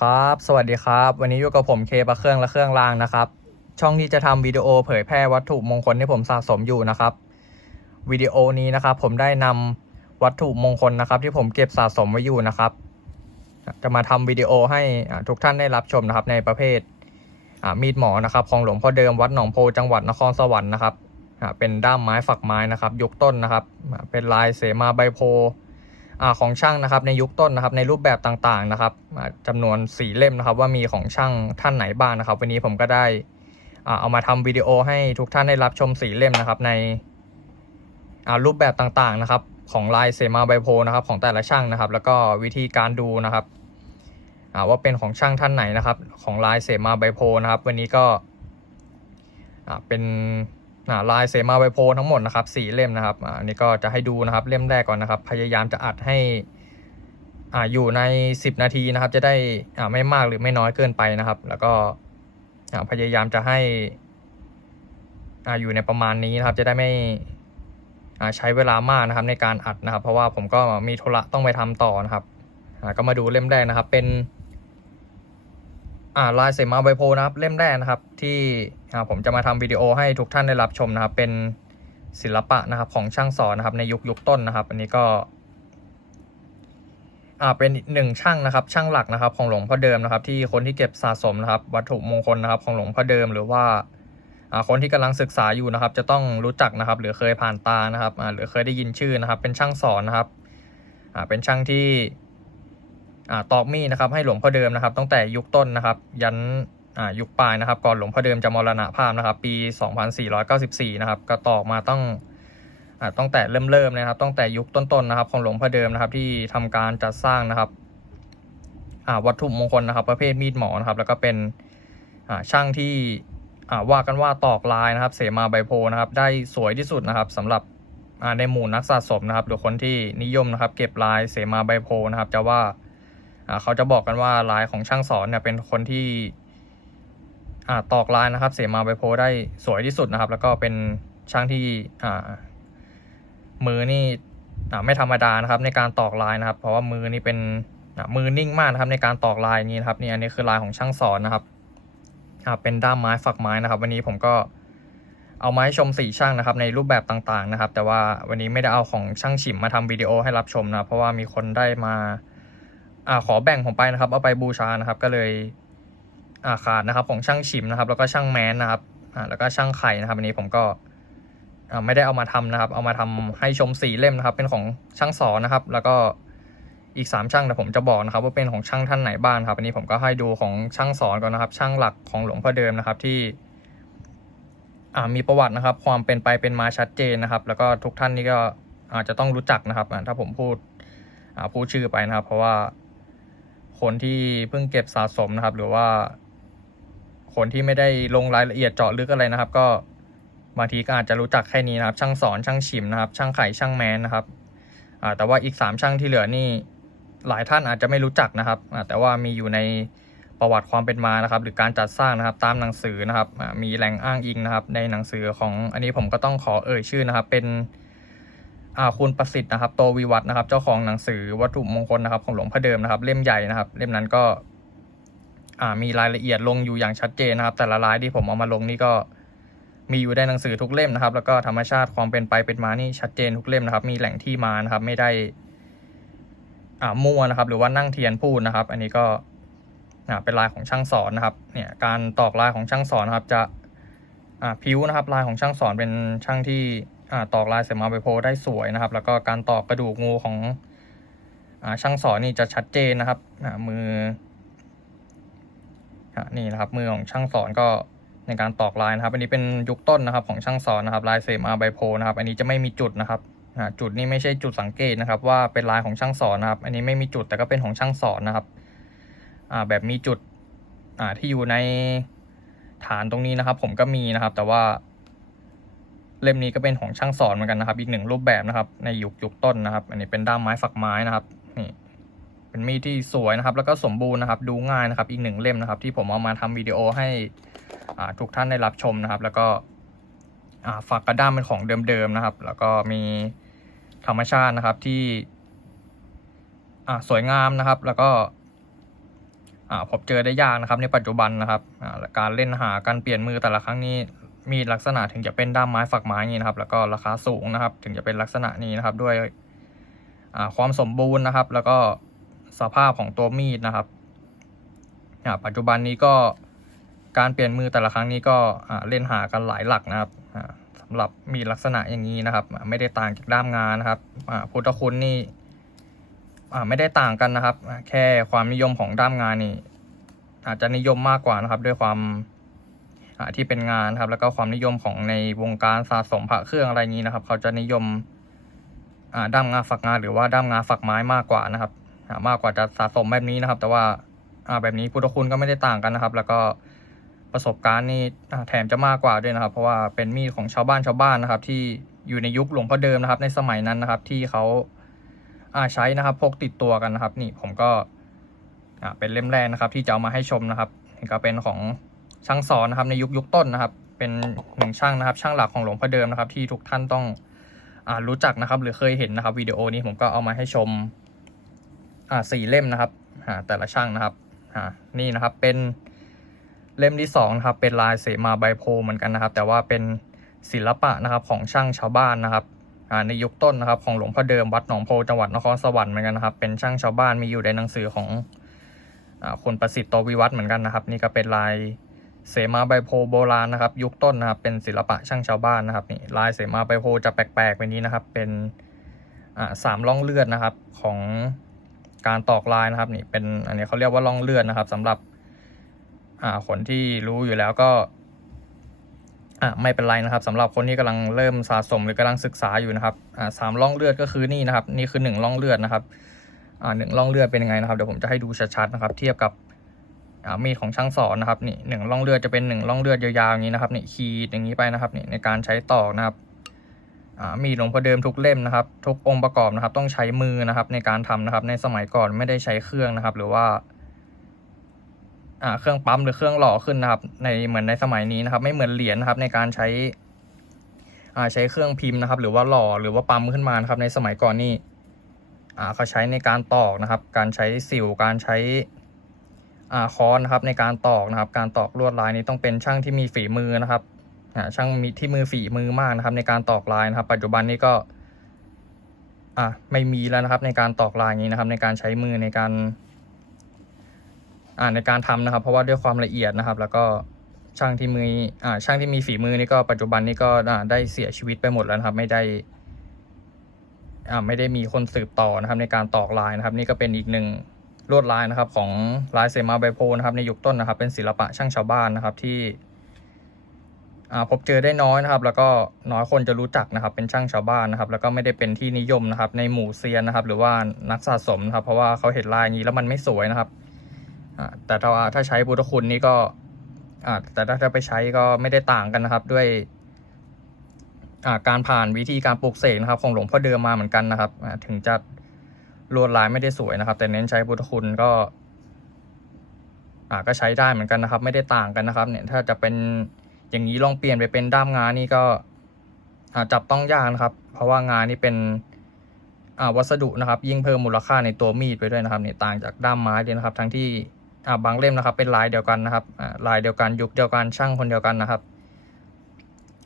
ครับ สวัสดีครับ วันนี้อยู่กับผมเคประเครื่องและเครื่องรางนะครับ ช่องที่จะทำวิดีโอเผยแพร่วัตถุมงคลที่ผมสะสมอยู่นะครับ วิดีโอนี้นะครับ ผมได้นำวัตถุมงคลนะครับ ที่ผมเก็บสะสมไว้อยู่นะครับ จะมาทำวิดีโอให้ทุกท่านได้รับชมนะครับ ในประเภทมีดหมอนะครับของหลวงพ่อเดิมวัดหนองโพจังหวัดนครสวรรค์นะครับเป็นด้ามไม้ฝักไม้นะครับยุคต้นนะครับ เป็นลายเสมาใบโพ ของช่างนะครับในยุคต้นนะครับในรูปแบบต่างๆนะครับอ่าจำนวนสีเล่มนะครับว่ามีของช่างท่านไหนบ้างนะครับ วันนี้ผมก็ได้อ่าเอามาทำวิดีโอให้ทุกท่านได้รับชมสีเล่มนะครับในอารูปแบบต่างๆนะครับ ของลายเซมาไบโพนะครับของแต่ละช่างนะครับ แล้วก็วิธีการดูนะครับอาว่าเป็นของช่างท่านไหนนะครับ ของลายเซมาไบโพนะครับ วันนี้ก็อาเป็น ลายเสมาไบโพทั้งหมดนะครับสี่เล่มนะครับอันนี้ก็จะให้ดูนะครับเล่มแรกก่อนนะครับ พยายามจะอัดให้อ่าอยู่ใน 10 นาทีนะครับ จะได้อ่าไม่มากหรือไม่น้อยเกินไปนะครับ แล้วก็อ่าพยายามจะให้อ่าอยู่ในประมาณนี้นะครับ จะได้ไม่อ่าใช้เวลามากนะครับ ในการอัดนะครับ เพราะว่าผมก็มีธุระต้องไปทำต่อนะครับอ่าก็มาดูเล่มแรกนะครับ เป็น อ่าลายเสมาไบโพนะครับเล่มแรกนะครับ ที่อ่าผมจะมาทำวิดีโอให้ทุกท่านได้รับชมนะครับ เป็นศิลปะนะครับของช่างสอนนะครับ ในยุคยุคต้นนะครับ อันนี้ก็อ่าเป็นหนึ่งช่างนะครับ ช่างหลักนะครับ ของหลวงพ่อเดิมนะครับ ที่คนที่เก็บสะสมนะครับ วัตถุมงคลนะครับ ของหลวงพ่อเดิมหรือว่าอ่าคนที่กำลังศึกษาอยู่นะครับ จะต้องรู้จักนะครับ หรือเคยผ่านตานะครับอ่าหรือเคยได้ยินชื่อนะครับ เป็นช่างสอนนะครับอ่าเป็นช่างที่ ตอกมีดนะครับให้หลวงพ่อเดิมนะครับตั้งแต่ยุคต้นนะครับ ยันยุคปลายนะครับ ก่อนหลวงพ่อเดิมจะมรณภาพนะครับ ปี 2494 นะครับก็ตอกมาต้องอตั้งแต่เริ่มเริ่มนะครับตั้งแต่ยุคต้นๆนะครับ ของหลวงพ่อเดิมนะครับ ที่ทำการจัดสร้างนะครับวัตถุมงคลนะครับ ประเภทมีดหมอนะครับ แล้วก็เป็นช่างที่ว่ากันว่าตอกลายนะครับ เสมาไบโพนะครับ ได้สวยที่สุดนะครับสำหรับในหมู่นักสะสมนะครับ หรือคนที่นิยมนะครับ เก็บลายเสมาไบโพนะครับ จะว่า เขาจะบอกกันว่าลายของช่างสอนเนี่ยเป็นคนที่ตอกลายนะครับ เสมาไบโพได้สวยที่สุดนะครับ แล้วก็เป็นช่างที่มือนี่ไม่ธรรมดานะครับ ในการตอกลายนะครับ เพราะว่ามือนี่เป็นมือนิ่งมากนะครับ ในการตอกลายนี้นะครับนี่อันนี้คือลายของช่างสอนนะครับเป็นด้ามไม้ฝักไม้นะครับ วันนี้ผมก็เอามาให้ชมสี่ช่างนะครับในรูปแบบต่างๆนะครับ แต่ว่าวันนี้ไม่ได้เอาของช่างฉิมมาทำวิดีโอให้รับชมนะเพราะว่ามีคนได้มา อ่าขอแบ่งผมไปนะครับ เอาไปบูชานะครับ ก็เลยอ่าขาดนะครับ ของช่างฉิมนะครับ แล้วก็ช่างแมนนะครับอ่าแล้วก็ช่างไข่นะครับ อันนี้ผมก็อ่าไม่ได้เอามาทำนะครับ เอามาทำให้ชมสีเล่มนะครับ เป็นของช่างสอนนะครับ แล้วก็อีกสามช่างแต่ผมจะบอกนะครับ ว่าเป็นของช่างท่านไหนบ้างครับ อันนี้ผมก็ให้ดูของช่างสอนก่อนนะครับ ช่างหลักของหลวงพ่อเดิมนะครับที่อ่ามีประวัตินะครับ ความเป็นไปเป็นมาชัดเจนนะครับ แล้วก็ทุกท่านนี่ก็อาจจะต้องรู้จักนะครับถ้าผมพูดอ่าพูดชื่อไปนะครับ เพราะว่า คนที่เพิ่งเก็บสะสมนะครับ หรือว่า คนที่ไม่ได้ลงรายละเอียดเจาะลึกอะไรนะครับ ก็บางทีก็อาจจะรู้จักแค่นี้นะครับ ช่างสอนช่างฉิมนะครับ ช่างไข่ช่างแมนนะครับแต่ว่าอีกสามช่างที่เหลือนี่หลายท่านอาจจะไม่รู้จักนะครับแต่ว่ามีอยู่ในประวัติความเป็นมานะครับ หรือการจัดสร้างนะครับตามหนังสือนะครับมีแหล่งอ้างอิงนะครับ ในหนังสือของอันนี้ผมก็ต้องขอเอ่ยชื่อนะครับ เป็น คุณประสิทธิ์นะครับโตวิวัฒนะครับ เจ้าของหนังสือวัตถุมงคลนะครับ ของหลวงพ่อเดิมนะครับ เล่มใหญ่นะครับ เล่มนั้นก็อ่ามีรายละเอียดลงอยู่อย่างชัดเจนนะครับ แต่ละรายที่ผมเอามาลงนี่ก็มีอยู่ในหนังสือทุกเล่มนะครับ แล้วก็ธรรมชาติความเป็นไปเป็นมานี่ชัดเจนทุกเล่มนะครับ มีแหล่งที่มานะครับ ไม่ได้อ่ามั่วนะครับ หรือว่านั่งเทียนพูดนะครับ อันนี้ก็อ่าเป็นลายของช่างสอนนะครับ เนี่ยการตอกลายของช่างสอนนะครับ จะอ่าผิวนะครับ ลายของช่างสอนเป็นช่างที่ ตอกลายเสมาไบโพได้สวยนะครับ แล้วก็การตอกกระดูกงูของอช่างสอนนี่จะชัดเจนนะครับอ่ามืออะนี่นะครับมือของช่างสอนก็ในการตอกลายนะครับ อันนี้เป็นยุคต้นนะครับของช่างสอนนะครับ ลายเสมาไบโพนะครับ อันนี้จะไม่มีจุดนะครับจุดนี้ไม่ใช่จุดสังเกตนะครับ ว่าเป็นลายของช่างสอนนะครับ อันนี้ไม่มีจุดแต่ก็เป็นของช่างสอนนะครับแบบมีจุดที่อยู่ในฐานตรงนี้นะครับ ผมก็มีนะครับ แต่ว่า เล่มนี้ก็เป็นของช่างสอนเหมือนกันนะครับ อีกหนึ่งรูปแบบนะครับ ในยุคยุคต้นนะครับ อันนี้เป็นด้ามไม้ฝักไม้นะครับนี่เป็นมีดที่สวยนะครับ แล้วก็สมบูรณ์นะครับ ดูง่ายนะครับ อีกหนึ่งเล่มนะครับ ที่ผมเอามาทำวิดีโอให้อ่าทุกท่านได้รับชมนะครับ แล้วก็อ่าฝักกระด้ามเป็นของเดิมๆนะครับ แล้วก็มีธรรมชาตินะครับที่อ่าสวยงามนะครับ แล้วก็อ่าพบเจอได้ยากนะครับ ในปัจจุบันนะครับอ่าการเล่นหาการเปลี่ยนมือแต่ละครั้งนี้ มีลักษณะถึงจะเป็นด้ามไม้ฝักไม้นี้นะครับ แล้วก็ราคาสูงนะครับ ถึงจะเป็นลักษณะนี้นะครับ ด้วยความสมบูรณ์นะครับ แล้วก็สภาพของตัวมีดนะครับปัจจุบันนี้ก็การเปลี่ยนมือแต่ละครั้งนี้ก็เล่นหากันหลายหลักนะครับอ่าสำหรับมีลักษณะอย่างนี้นะครับ ไม่ได้ต่างจากด้ามงานนะครับพุทธคุณนี่ไม่ได้ต่างกันนะครับ แค่ความนิยมของด้ามงานนี่อาจจะนิยมมากกว่านะครับ ด้วยความ ที่เป็นงานครับ แล้วก็ความนิยมของในวงการสะสมพระเครื่องอะไรนี้นะครับ เขาจะนิยมด้ามงานฝักงานหรือว่าด้ามงานฝักไม้มากกว่านะครับมากกว่าจะสะสมแบบนี้นะครับ แต่ว่าแบบนี้พุทธคุณก็ไม่ได้ต่างกันนะครับ แล้วก็ประสบการณ์นี่แถมจะมากกว่าด้วยนะครับ เพราะว่าเป็นมีดของชาวบ้านชาวบ้านนะครับ ที่อยู่ในยุคหลวงพ่อเดิมนะครับ ในสมัยนั้นนะครับ ที่เขาอาใช้นะครับพกติดตัวกันนะครับ นี่ผมก็เป็นเล่มแรกนะครับ ที่จะเอามาให้ชมนะครับก็เป็นของ ช่างสอนนะครับในยุคยุคต้นนะครับ เป็นหนึ่งช่างนะครับ ช่างหลักของหลวงพ่อเดิมนะครับ ที่ทุกท่านต้องอ่ารู้จักนะครับ หรือเคยเห็นนะครับวิดีโอนี้ผมก็เอามาให้ชมอ่าสี่เล่มนะครับอ่าแต่ละช่างนะครับอ่านี่นะครับเป็นเล่มที่สองนะครับเป็นลายเสมาใบโพเหมือนกันนะครับ แต่ว่าเป็นศิลปะนะครับของช่างชาวบ้านนะครับในยุคต้นนะครับของหลวงพ่อเดิมวัดหนองโพจังหวัดนครสวรรค์เหมือนกันนะครับ เป็นช่างชาวบ้านมีอยู่ในหนังสือของอคุณประสิทธิ์โตวิวัฒน์เหมือนกันนะครับ นี่ก็เป็นลาย เสมาใบโพโบราณนะครับยุคต้นนะครับเป็นศิลปะช่างชาวบ้านนะครับนี่ลายเสมาใบโพจะแปลกๆแบบนี้นะครับ เป็นอ่าสามร่องเลือดนะครับของการตอกลายนะครับนี่เป็นอันนี้เขาเรียกว่าร่องเลือดนะครับสำหรับอ่าคนที่รู้อยู่แล้วก็อ่าไม่เป็นไรนะครับสำหรับคนที่กำลังเริ่มสะสมหรือกำลังศึกษาอยู่นะครับอ่าสามร่องเลือดก็คือนี่นะครับ นี่คือหนึ่งร่องเลือดนะครับอ่าหนึ่งร่องเลือดเป็นยังไงนะครับเดี๋ยวผมจะให้ดูชัดๆนะครับ เทียบกับ มีดของช่างสอนนะครับนี่หนึ่งร่องเลือดจะเป็นหนึ่งร่องเลือดยาวๆอย่างนี้นะครับนี่ขีดอย่างนี้ไปนะครับนี่ในการใช้ตอกนะครับมีดหลวงพ่อเดิมทุกเล่มนะครับ ทุกองค์ประกอบนะครับ ต้องใช้มือนะครับ ในการทำนะครับ ในสมัยก่อนไม่ได้ใช้เครื่องนะครับ หรือว่าเครื่องปั๊มหรือเครื่องหล่อขึ้นนะครับ ในเหมือนในสมัยนี้นะครับ ไม่เหมือนเหรียญนะครับ ในการใช้ใช้เครื่องพิมพ์นะครับ หรือว่าหล่อหรือว่าปั๊มขึ้นมานะครับ ในสมัยก่อนนี่เขาใช้ในการตอกนะครับ การใช้สิวการใช้ ค้อนนะครับในการตอกนะครับ การตอกลวดลายนี้ต้องเป็นช่างที่มีฝีมือนะครับอ่าช่างมีที่มือฝีมือมากนะครับ ในการตอกลายนะครับ ปัจจุบันนี้ก็อ่าไม่มีแล้วนะครับ ในการตอกลายนี้นะครับ ในการใช้มือในการอ่าในการทำนะครับ เพราะว่าด้วยความละเอียดนะครับ แล้วก็ช่างที่มืออ่าช่างที่มีฝีมือนี่ก็ปัจจุบันนี่ก็อ่าได้เสียชีวิตไปหมดแล้วนะครับ ไม่ได้อ่าไม่ได้มีคนสืบต่อนะครับ ในการตอกลายนะครับ นี่ก็เป็นอีกหนึ่ง ลวดลายนะครับของลายเซมาไบโพนะครับในยุคต้นนะครับ เป็นศิลปะช่างชาวบ้านนะครับที่พบเจอได้น้อยนะครับ แล้วก็น้อยคนจะรู้จักนะครับ เป็นช่างชาวบ้านนะครับ แล้วก็ไม่ได้เป็นที่นิยมนะครับ ในหมู่เซียนนะครับ หรือว่านักสะสมนะครับ เพราะว่าเขาเห็นลายนี้แล้วมันไม่สวยนะครับแต่ถ้าถ้าใช้พุทธคุณนี่ก็แต่ถ้าไปใช้ก็ไม่ได้ต่างกันนะครับ ด้วยการผ่านวิธีการปลูกเสกนะครับ ของหลวงพ่อเดิมมาเหมือนกันนะครับถึงจะ ลวดลายไม่ได้สวยนะครับ แต่เน้นใช้พุทธคุณก็ อ่าก็ใช้ได้เหมือนกันนะครับ ไม่ได้ต่างกันนะครับ เนี่ยถ้าจะเป็นอย่างนี้ลองเปลี่ยนไปเป็นด้ามงานนี่ก็อ่าจับต้องยากนะครับ เพราะว่างานนี่เป็นอ่าวัสดุนะครับ ยิ่งเพิ่มมูลค่าในตัวมีดไปด้วยนะครับเนี่ยต่างจากด้ามไม้เลยนะครับ ทั้งที่อ่าบางเล่มนะครับ เป็นลายเดียวกันนะครับลายเดียวกันยุคเดียวกันช่างคนเดียวกันนะครับ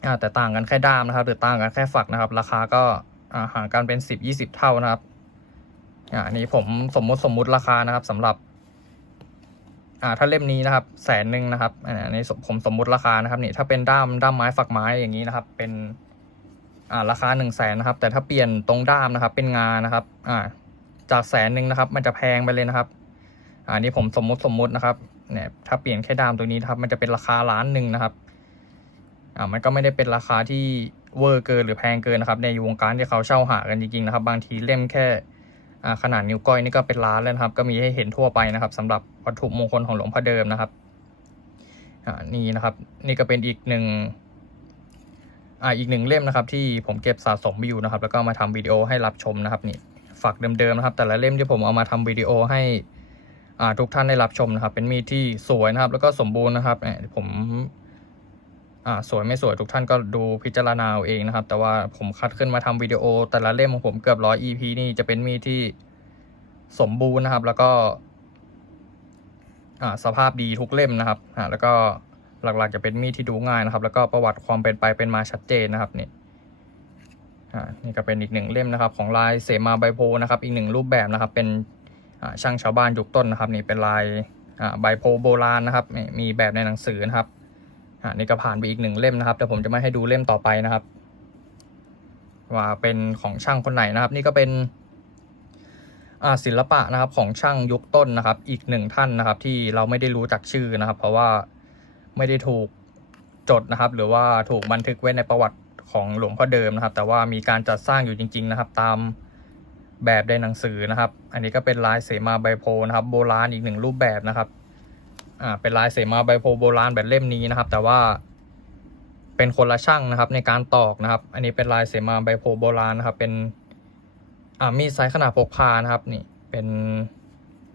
อ่าแต่ต่างกันแค่ด้ามนะครับ หรือต่างกันแค่ฝักนะครับ ราคาก็อ่าห่างกันเป็นสิบยี่สิบเท่านะครับ อ่านี้ผมสมมุติสมมุติราคานะครับสำหรับ อ่า ถ้าเล่มนี้นะครับแสนหนึ่งนะครับอ่าอันนี้ผมสมมุติราคานะครับนี่ถ้าเป็นด้ามด้ามไม้ฝักไม้อย่างนี้นะครับ เป็น อ่าราคาหนึ่งแสนนะครับ แต่ถ้าเปลี่ยนตรงด้ามนะครับ เป็นงานะครับ อ่า จากแสนหนึ่งนะครับ มันจะแพงไปเลยนะครับอ่านี่ผมสมมุติสมมุตินะครับ เนี่ยถ้าเปลี่ยนแค่ด้ามตัวนี้นะครับ มันจะเป็นราคาล้านหนึ่งนะครับ อ่ามันก็ไม่ได้เป็นราคาที่เวอร์เกินหรือแพงเกินนะครับ ในวงการที่เขาเช่าหากันจริงๆนะครับ บางทีเล่มแค่ ขนาดนิ้วก้อยนี่ก็เป็นล้านแล้วนะครับ ก็มีให้เห็นทั่วไปนะครับสำหรับวัตถุมงคลของหลวงพ่อเดิมนะครับนี่นะครับ นี่ก็เป็นอีกหนึ่งอ่าอีกหนึ่งเล่มนะครับ ที่ผมเก็บสะสมอยู่นะครับ แล้วก็มาทำวิดีโอให้รับชมนะครับนี่ฝักเดิมๆนะครับ แต่ละเล่มที่ผมเอามาทำวิดีโอให้อ่าทุกท่านได้รับชมนะครับ เป็นมีดที่สวยนะครับ แล้วก็สมบูรณ์นะครับเอ่อผม สวยไม่สวยทุกท่านก็ดูพิจารณาเอาเองนะครับ แต่ว่าผมคัดขึ้นมาทำวิดีโอ แต่ละเล่มของผมเกือบร้อย EP นี่จะเป็นมีดที่สมบูรณ์นะครับ แล้วก็อ่าสภาพดีทุกเล่มนะครับอ่าแล้วก็หลักๆจะเป็นมีดที่ดูง่ายนะครับ แล้วก็ประวัติความเป็นไปเป็นมาชัดเจนนะครับนี่นี่ก็เป็นอีกหนึ่งเล่มนะครับ ของลายเสมาใบโพนะครับ อีกหนึ่งรูปแบบนะครับ เป็นอ่าช่างชาวบ้านยุคต้นนะครับ นี่เป็นลายอ่าใบโพโบราณนะครับ มีแบบในหนังสือนะครับ อ่านี่ก็ผ่านไปอีกหนึ่งเล่มนะครับแต่ผมจะไม่ให้ดูเล่มต่อไปนะครับ ว่าเป็นของช่างคนไหนนะครับ นี่ก็เป็นศิลปะนะครับของช่างยุคต้นนะครับ อีกหนึ่งท่านนะครับ ที่เราไม่ได้รู้จักชื่อนะครับ เพราะว่าไม่ได้ถูกจดนะครับ หรือว่าถูกบันทึกไว้ในประวัติของหลวงพ่อเดิมนะครับ แต่ว่ามีการจัดสร้างอยู่จริง ๆ นะครับ ตามแบบในหนังสือนะครับ อันนี้ก็เป็นลายเสมาใบโพนะครับ โบราณอีกหนึ่งรูปแบบนะครับ อ่าเป็นลายเสมาใบโพโบราณแบบเล่มนี้นะครับ แต่ว่าเป็นคนละช่างนะครับ ในการตอกนะครับ อันนี้เป็นลายเสมาใบโพโบราณนะครับ เป็นอ่ามีดไซส์ขนาดพกพานะครับนี่เป็น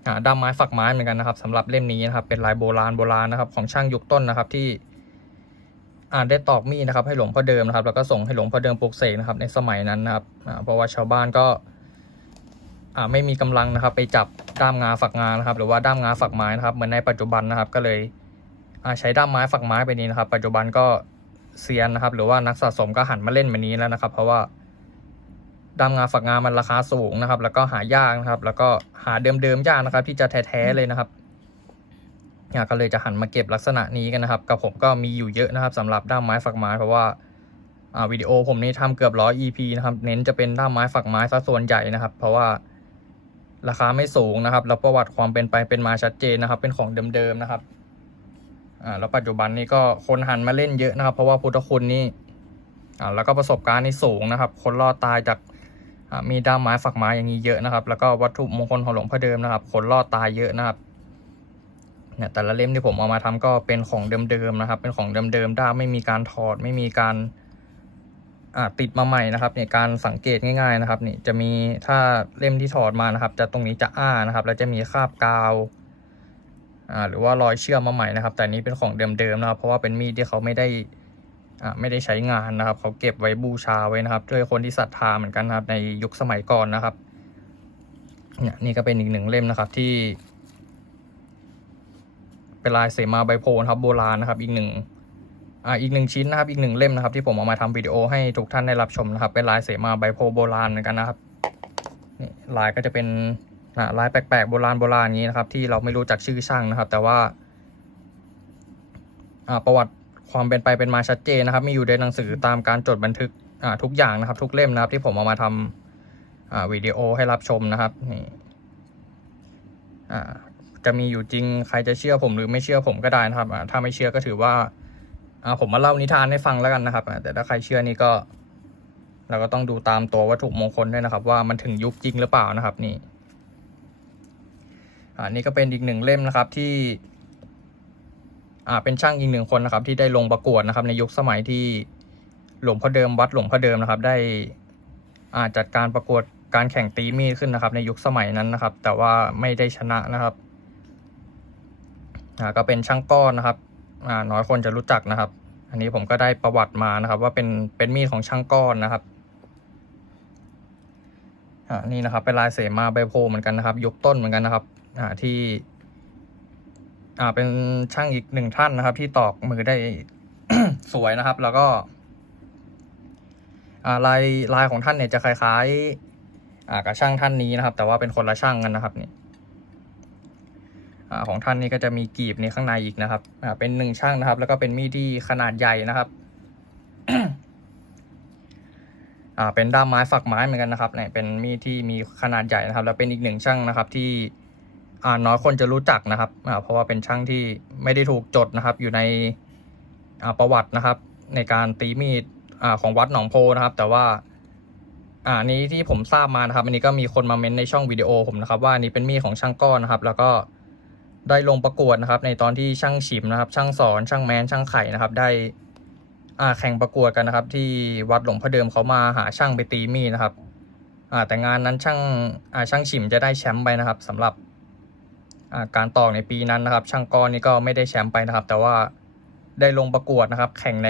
อ่าด้ามไม้ฝักไม้เหมือนกันนะครับสำหรับเล่มนี้นะครับ เป็นลายโบราณโบราณนะครับ ของช่างยุคต้นนะครับที่อ่าได้ตอกมีดนะครับ ให้หลวงพ่อเดิมนะครับ แล้วก็ส่งให้หลวงพ่อเดิมปลูกเสกนะครับ ในสมัยนั้นนะครับอ่าเพราะว่าชาวบ้านก็ ไม่มีกำลังนะครับ ไปจับด้ามงาฝักงานะครับ หรือว่าด้ามงาฝักไม้นะครับ เหมือนในปัจจุบันนะครับ ก็เลยใช้ด้ามไม้ฝักไม้ไปนี้นะครับ ปัจจุบันก็เซียนนะครับ หรือว่านักสะสมก็หันมาเล่นแบบนี้แล้วนะครับ เพราะว่าดำงาฝักงามันราคาสูงนะครับ แล้วก็หายากนะครับ แล้วก็หาเดิมๆยากนะครับ ที่จะแท้ๆเลยนะครับเนี่ยก็เลยจะหันมาเก็บลักษณะนี้กันนะครับ กับผมก็มีอยู่เยอะนะครับสำหรับด้ามไม้ฝักไม้เพราะว่าวิดีโอผมนี่ทำเกือบร้อย EP นะครับ เน้นจะเป็นด้ามไม้ฝักไม้ซะส่วนใหญ่นะครับ เพราะว่า ราคาไม่สูงนะครับ แล้วประวัติความเป็นไปเป็นมาชัดเจนนะครับ เป็นของเดิมๆนะครับอ่าแล้วปัจจุบันนี้ก็คนหันมาเล่นเยอะนะครับ เพราะว่าพุทธคุณนี่อ่าแล้วก็ประสบการณ์นี่สูงนะครับ คนรอดตายจากอ่ามีด้ามไม้ฝักไม้อย่างนี้เยอะนะครับ แล้วก็วัตถุมงคลของหลวงพ่อเดิมนะครับ คนรอดตายเยอะนะครับเนี่ยแต่ละเล่มที่ผมเอามาทำก็เป็นของเดิมๆนะครับ เป็นของเดิมๆด้ามไม่มีการถอดไม่มีการอ่ ติดมาใหม่นะครับเนี่ยการสังเกตง่าย ๆนะครับนี่จะมีถ้าเล่มที่ถอดมานะครับ จะตรงนี้จะอ้านะครับ แล้วจะมีคราบกาวอ่าหรือว่ารอยเชื่อมมาใหม่นะครับ แต่นี้เป็นของเดิมๆนะครับ เพราะว่าเป็นมีดที่เขาไม่ได้อ่าไม่ได้ใช้งานนะครับ เขาเก็บไว้บูชาไว้นะครับด้วยคนที่ศรัทธาเหมือนกันนะครับ ในยุคสมัยก่อนนะครับเนี่ยนี่ก็เป็นอีกหนึ่งเล่มนะครับที่ เป็นลายเสมาใบโพนครับโบราณนะครับ อีกหนึ่ง อ่าอีกหนึ่งชิ้นนะครับ อีกหนึ่งเล่มนะครับ ที่ผมเอามาทำวิดีโอให้ทุกท่านได้รับชมนะครับ เป็นลายเสมาใบโพลโบราณเหมือนกันนะครับนี่ลายก็จะเป็นอ่าลายแปลกๆโบราณโบราณอย่างนี้นะครับ ที่เราไม่รู้จักชื่อช่างนะครับ แต่ว่าอ่าประวัติความเป็นไปเป็นมาชัดเจนนะครับ มีอยู่ในหนังสือตามการจดบันทึกอ่าทุกอย่างนะครับ ทุกเล่มนะครับ ที่ผมเอามาทำอ่าวิดีโอให้รับชมนะครับนี่อ่าจะมีอยู่จริงใครจะเชื่อผมหรือไม่เชื่อผมก็ได้นะครับ ถ้าไม่เชื่อก็ถือว่า อ่าผมมาเล่านิทานให้ฟังแล้วกันนะครับ แต่ถ้าใครเชื่อนี่ก็ เราก็ต้องดูตามตัววัตถุมงคลด้วยนะครับ ว่ามันถึงยุคจริงหรือเปล่านะครับนี่อ่านี่ก็เป็นอีกหนึ่งเล่มนะครับที่อ่าเป็นช่างอีกหนึ่งคนนะครับ ที่ได้ลงประกวดนะครับ ในยุคสมัยที่หลวงพ่อเดิมวัดหลวงพ่อเดิมนะครับ ได้อ่าจัดการประกวดการแข่งตีมีดขึ้นนะครับ ในยุคสมัยนั้นนะครับ แต่ว่าไม่ได้ชนะนะครับอ่าก็เป็นช่างก้อนนะครับ น้อยคนจะรู้จักนะครับ อันนี้ผมก็ได้ประวัติมานะครับ ว่าเป็นเป็นมีดของช่างก้อนนะครับนี่นะครับเป็นลายเสมาใบโพเหมือนกันนะครับยุคต้นเหมือนกันนะครับที่เป็นช่างอีกหนึ่งท่านนะครับ ที่ตอกมือได้สวยนะครับ แล้วก็ลายลายของท่านเนี่ยจะคล้ายๆกับช่างท่านนี้นะครับ แต่ว่าเป็นคนละช่างกันนะครับนี่ ของท่านนี้ก็จะมีกีบในข้างในอีกนะครับเป็นหนึ่งช่างนะครับ แล้วก็เป็นมีดที่ขนาดใหญ่นะครับเป็นด้ามไม้ฝักไม้เหมือนกันนะครับเนี่ยเป็นมีดที่มีขนาดใหญ่นะครับ แล้วเป็นอีกหนึ่งช่างนะครับที่น้อยคนจะรู้จักนะครับเพราะว่าเป็นช่างที่ไม่ได้ถูกจดนะครับ อยู่ในประวัตินะครับ ในการตีมีดอของวัดหนองโพนะครับ แต่ว่าอ่านี้ที่ผมทราบมานะครับ อันนี้ก็มีคนมาเม้นในช่องวิดีโอผมนะครับ ว่าอันนี้เป็นมีดของช่างก้อนนะครับ แล้วก็ ได้ลงประกวดนะครับ ในตอนที่ช่างฉิมนะครับ ช่างสอนช่างแมนช่างไข่นะครับ ได้อ่าแข่งประกวดกันนะครับ ที่วัดหลวงพ่อเดิมเขามาหาช่างไปตีมีดนะครับอ่าแต่งานนั้นช่างอ่าช่างฉิมจะได้แชมป์ไปนะครับสำหรับอ่าการตอกในปีนั้นนะครับ ช่างกรนี่ก็ไม่ได้แชมป์ไปนะครับ แต่ว่าได้ลงประกวดนะครับ แข่งใน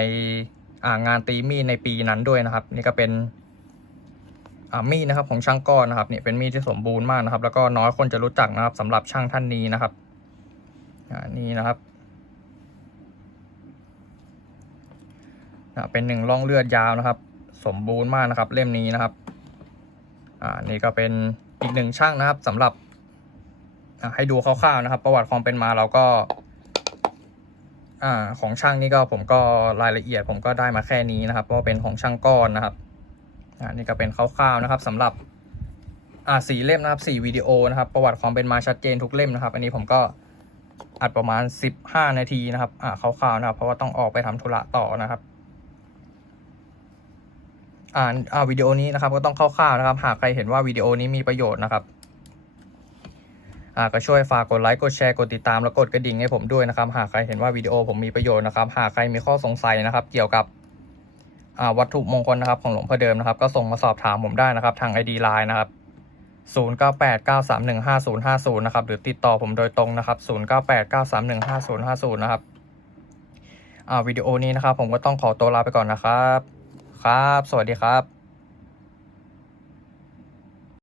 อ่างานตีมีดในปีนั้นด้วยนะครับ นี่ก็เป็นอ่ามีดนะครับของช่างก้อนนะครับเนี่ยเป็นมีดที่สมบูรณ์มากนะครับ แล้วก็น้อยคนจะรู้จักนะครับสำหรับช่างท่านนี้นะครับ อ่านี่นะครับเป็นหนึ่งร่องเลือดยาวนะครับ สมบูรณ์มากนะครับ เล่มนี้นะครับอ่านี่ก็เป็นอีกหนึ่งช่างนะครับสำหรับให้ดูคร่าวๆนะครับ ประวัติความเป็นมาเราก็อ่าของช่างนี่ก็ผมก็รายละเอียด ผมก็ได้มาแค่นี้นะครับ เพราะว่าเป็นของช่างก้อนนะครับอ่านี่ก็เป็นคร่าวๆนะครับสำหรับอ่าสี่เล่มนะครับสี่วิดีโอนะครับ ประวัติความเป็นมาชัดเจนทุกเล่มนะครับ อันนี้ผมก็ อัดประมาณสิบห้านาทีนะครับ อ่าคร่าวๆนะครับ เพราะว่าต้องออกไปทำธุระต่อนะครับ อ่าอ่าวิดีโอนี้นะครับ ก็ต้องคร่าวๆนะครับ หากใครเห็นว่าวิดีโอนี้มีประโยชน์นะครับ อ่าก็ช่วยฝากกดไลค์กดแชร์กดติดตามแล้วกดกระดิ่งให้ผมด้วยนะครับ หากใครเห็นว่าวิดีโอผมมีประโยชน์นะครับ หากใครมีข้อสงสัยนะครับ เกี่ยวกับอ่าวัตถุมงคลนะครับของหลวงพ่อเดิมนะครับ ก็ส่งมาสอบถามผมได้นะครับ ทาง ID Line นะครับ 0989315050 นะครับ หรือติดต่อผมโดยตรงนะครับ 0989315050 นะครับ อ่าวิดีโอนี้นะครับ ผมก็ต้องขอตัวลาไปก่อนนะครับ ครับ สวัสดีครับ